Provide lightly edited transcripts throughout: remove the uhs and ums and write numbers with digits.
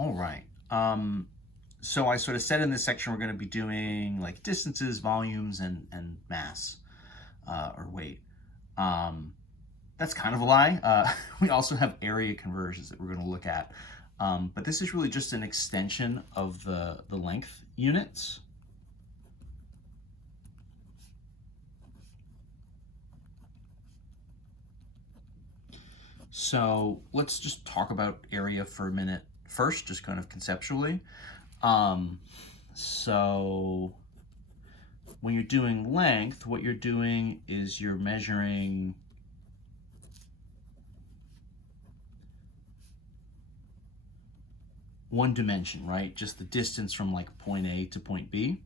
All right. So I sort of said in this section we're going to be doing like distances, volumes, and mass or weight. That's kind of a lie. We also have area conversions that we're going to look at. But this is really just an extension of the length units. So let's just talk about area for a minute first, just kind of conceptually. So when you're doing length, what you're doing is you're measuring one dimension, right? Just the distance from like point A to point B.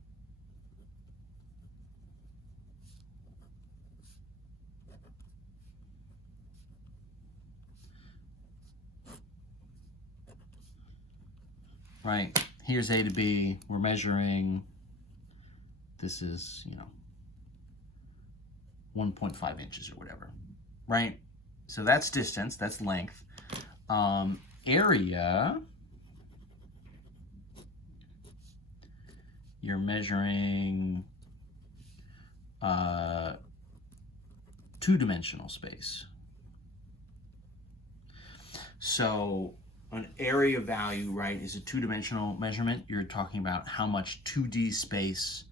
Right, here's A to B, we're measuring, this is, 1.5 inches or whatever, right? So that's distance, that's length. Area, you're measuring two-dimensional space. So an area value, right, is a two-dimensional measurement. You're talking about how much 2D space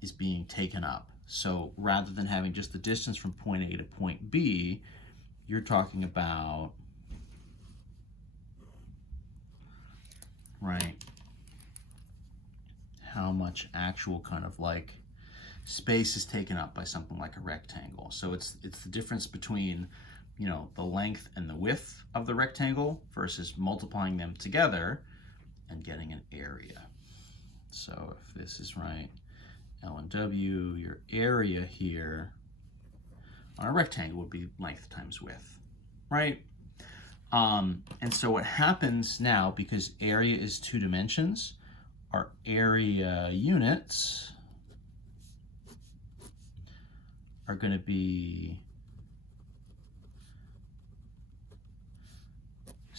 is being taken up. So rather than having just the distance from point A to point B, you're talking about, right, how much actual kind of like space is taken up by something like a rectangle. So it's the difference between, the length and the width of the rectangle versus multiplying them together and getting an area. So if this is right, L and W, your area here on a rectangle would be length times width, right? And so what happens now, because area is two dimensions, our area units are going to be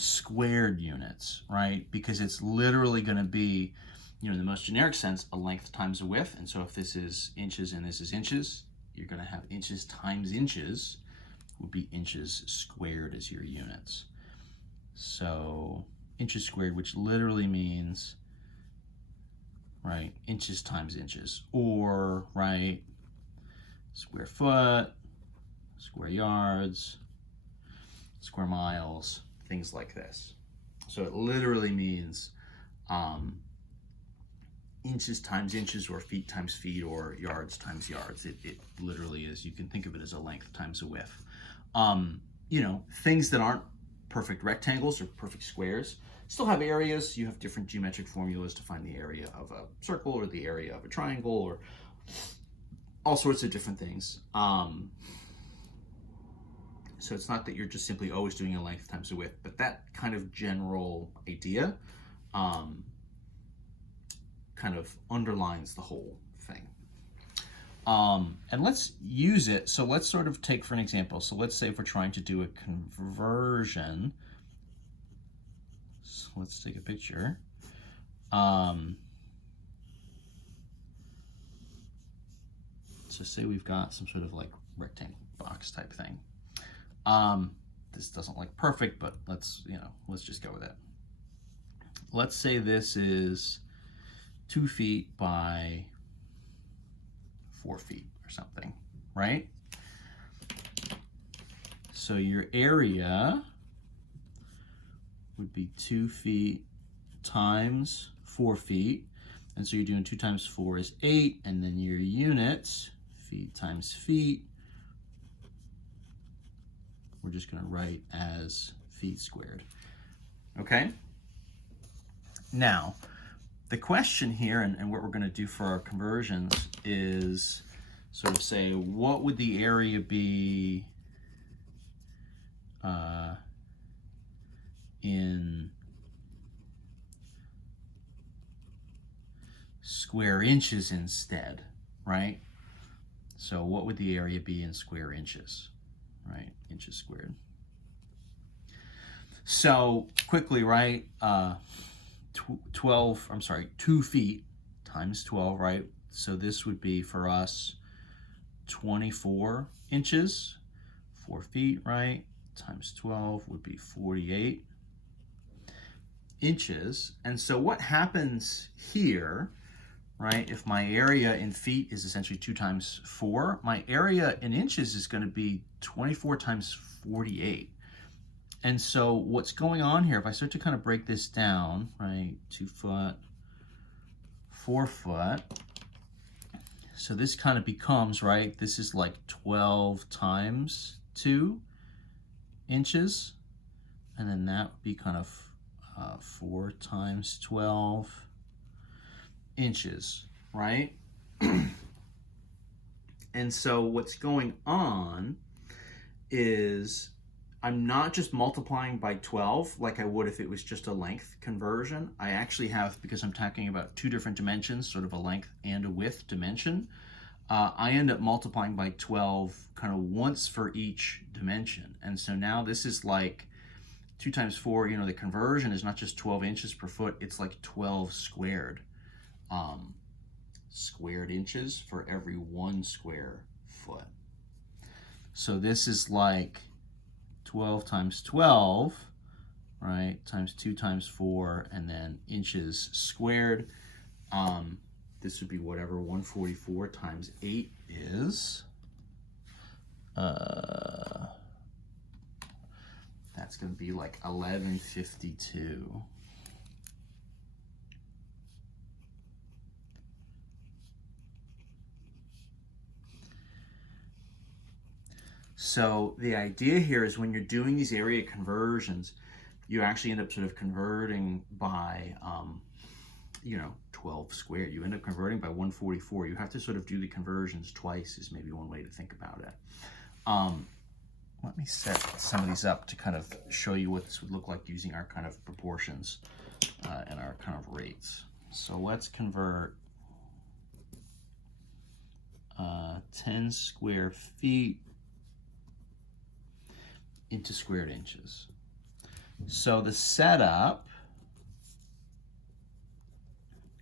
squared units, right? Because it's literally going to be, in the most generic sense, a length times a width. And so if this is inches and this is inches, you're going to have inches times inches would be inches squared as your units. So inches squared, which literally means, right, inches times inches, or, right, square foot, square yards, square miles, things like this. So it literally means inches times inches, or feet times feet, or yards times yards. It literally is. You can think of it as a length times a width. Things that aren't perfect rectangles or perfect squares still have areas. You have different geometric formulas to find the area of a circle or the area of a triangle or all sorts of different things. So it's not that you're just simply always doing a length times a width, but that kind of general idea kind of underlines the whole thing. And let's use it. So let's sort of take for an example. So let's say if we're trying to do a conversion, so let's take a picture. So say we've got some sort of like rectangle box type thing. This doesn't look perfect, but let's just go with it. Let's say this is 2 feet by 4 feet or something, right? So your area would be 2 feet times 4 feet. And so you're doing 2 times 4 is 8, and then your units, feet times feet, we're just going to write as feet squared. Okay? Now, the question here, and what we're going to do for our conversions, is sort of say, what would the area be in square inches instead, right? So what would the area be in square inches, right? Inches squared. So quickly, right? 2 feet times 12, right? So this would be for us 24 inches. 4 feet, right? Times 12 would be 48 inches. And so what happens here, right? If my area in feet is essentially 2 times 4, my area in inches is going to be 24 times 48. And so what's going on here, if I start to kind of break this down, right? 2 foot, 4 foot. So this kind of becomes, right? This is like 12 times 2 inches. And then that would be kind of 4 times 12 inches, right? And so what's going on is I'm not just multiplying by 12 like I would if it was just a length conversion. I actually have, because I'm talking about 2 different dimensions, sort of a length and a width dimension, I end up multiplying by 12 kind of once for each dimension. And so now this is like 2 times 4, you know, the conversion is not just 12 inches per foot, it's like 12 squared inches for every 1 square foot. So this is like 12 times 12, right, times 2 times 4, and then inches squared. This would be whatever 144 times 8 is. That's going to be like 1152. So the idea here is when you're doing these area conversions, you actually end up sort of converting by, 12 squared. You end up converting by 144. You have to sort of do the conversions twice is maybe one way to think about it. Let me set some of these up to kind of show you what this would look like using our kind of proportions and our kind of rates. So let's convert 10 square feet into squared inches. So the setup,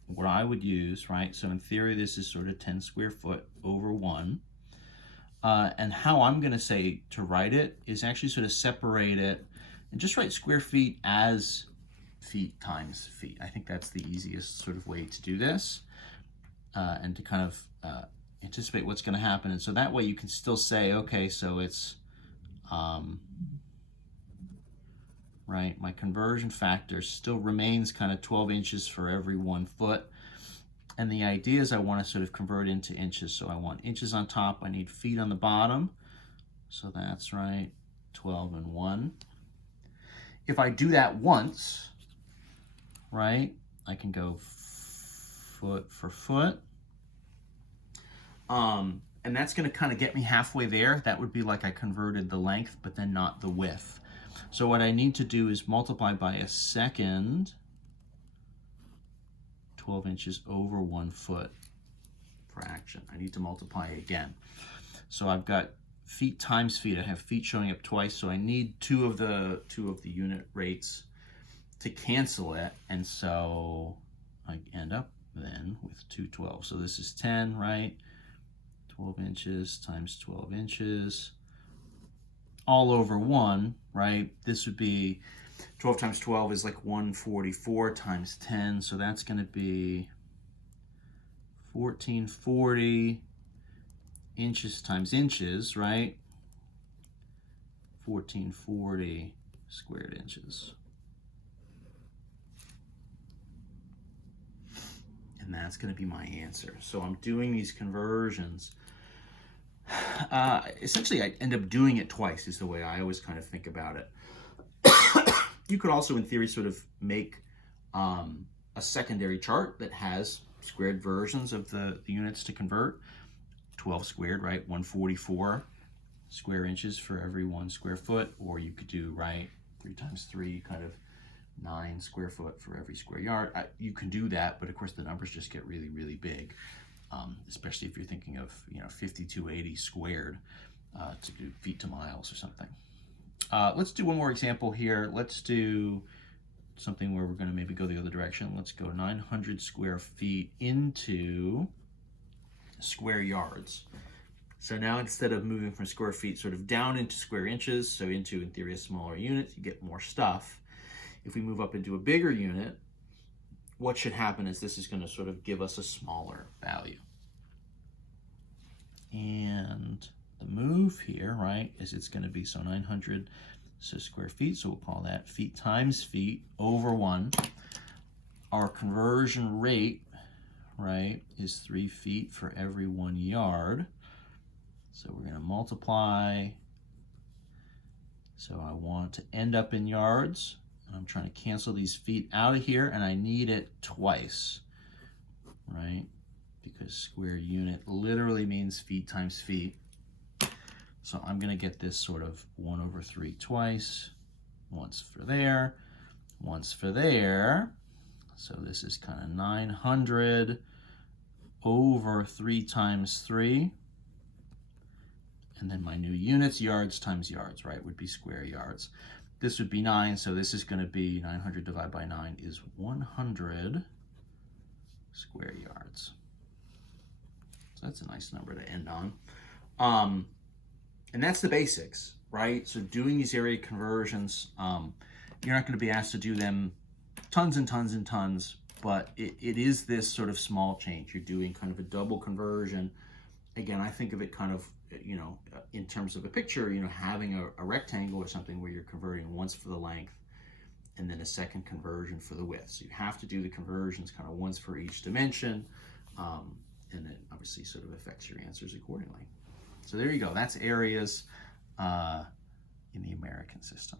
what I would use, right? So in theory, this is sort of 10 square foot over 1. And how I'm going to say to write it is actually sort of separate it and just write square feet as feet times feet. I think that's the easiest sort of way to do this and to kind of anticipate what's going to happen. And so that way you can still say, okay, so it's, right, my conversion factor still remains kind of 12 inches for every 1 foot. And the idea is I want to sort of convert into inches. So I want inches on top, I need feet on the bottom. So that's right, 12 and 1. If I do that once, right, I can go foot for foot. And that's going to kind of get me halfway there. That would be like I converted the length, but then not the width. So what I need to do is multiply by a second 12 inches over 1 foot fraction. I need to multiply again. So I've got feet times feet. I have feet showing up twice, so I need two of the unit rates to cancel it, and so I end up then with 212. So this is 10, right? 12 inches times 12 inches all over 1, right? This would be 12 times 12 is like 144 times 10, so that's going to be 1440 inches times inches, right? 1440 squared inches. And that's going to be my answer. So I'm doing these conversions. Essentially, I end up doing it twice is the way I always kind of think about it. You could also, in theory, sort of make a secondary chart that has squared versions of the units to convert. 12 squared, right? 144 square inches for every 1 square foot. Or you could do, right, 3 times 3, kind of 9 square foot for every square yard. You can do that, but of course the numbers just get really, really big, especially if you're thinking of 5280 squared to do feet to miles or something. Let's do one more example here. Let's do something where we're going to maybe go the other direction. Let's go 900 square feet into square yards. So now instead of moving from square feet sort of down into square inches, so into, in theory, a smaller unit, you get more stuff. If we move up into a bigger unit, what should happen is this is going to sort of give us a smaller value. And the move here, right, is it's going to be, so 900 square feet, so we'll call that feet times feet over 1. Our conversion rate, right, is 3 feet for every 1 yard. So we're going to multiply. So I want to end up in yards. I'm trying to cancel these feet out of here, and I need it twice, right? Because square unit literally means feet times feet. So I'm going to get this sort of 1 over 3 twice, once for there, once for there. So this is kind of 900 over 3 times 3. And then my new units, yards times yards, right, would be square yards. This would be 9, so this is going to be 900 divided by 9 is 100 square yards. So that's a nice number to end on. And that's the basics, right? So doing these area conversions, you're not going to be asked to do them tons and tons and tons, but it is this sort of small change. You're doing kind of a double conversion. Again, I think of it kind of, in terms of a picture, having a rectangle or something where you're converting once for the length and then a second conversion for the width. So you have to do the conversions kind of once for each dimension, and it obviously sort of affects your answers accordingly. So there you go. That's areas in the American system.